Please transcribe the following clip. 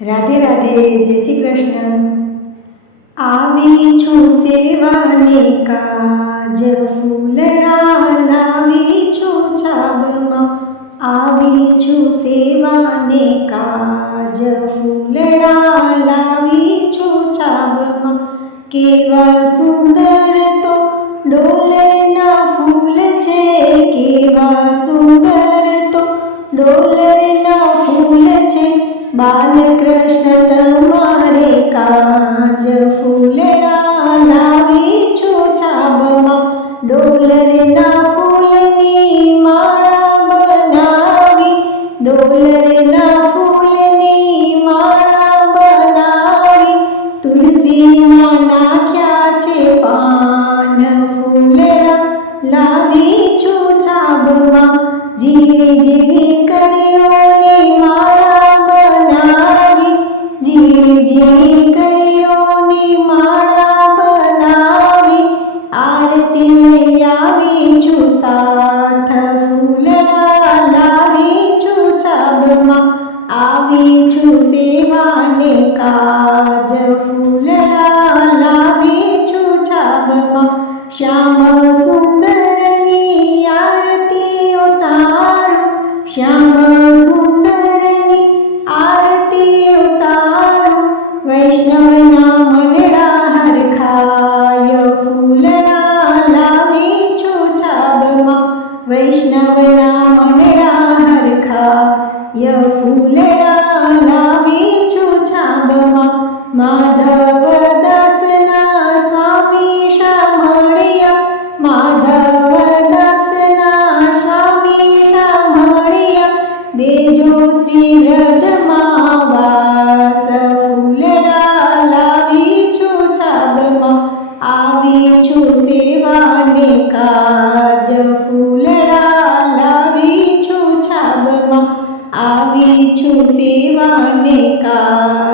રાધે રાધે, જય શ્રી કૃષ્ણ। આવી છું સેવાને કાજ, ફૂલડા લાવી છું છાબમાં। આવી છું સેવાને કાજ, ફૂલડા લાવી છું છાબમાં। કેવા સુંદર તો ડોલરના ફૂલ છે, કેવા સુંદર તો ડોલરના ફૂલ છે। બાલકૃષ્ણ તમારે કાજ, ફૂલડા લાવી છું છાબમાં। ડોલરના ફૂલની માળા બનાવી, ડોલરના ફૂલની માળા બનાવી। તુલસીમાં નાખ્યા છે પાન, ફૂલડા લાવી છું છાબમાં। ઝીણી ઝીણી કળીઓની માળા બનાવી, ઝીણી ઝીણી કળીઓની માળા બનાવી। આરતી લઈ આવી છું સાથ, ફૂલડા લાવી છું છાબમાં। આવી છું સેવાને કાજ, ફૂલડા લાવી છું છાબમાં। શ્યામ સુંદરની આરતી ઉતારું, શ્યામ સુંદરની આરતી ઉતારું। વૈષ્ણવના મનડા હરખાય, ફૂલડા લાવી છું છાબમાં। વૈષ્ણવના મનડા હરખાય, ફૂલડા લાવી છું છાબમાં। માધવદાસના સ્વામી શામળિયા, માધવદાસના સ્વામી શામળિયા। દેજો શ્રી વ્રજમાં વાસ, ફૂલડા લાવી છું છાબમાં। આવી છું સેવાને કાજ, ફૂલડા લાવી છું છાબમાં। આવી છું સેવાને કાજ।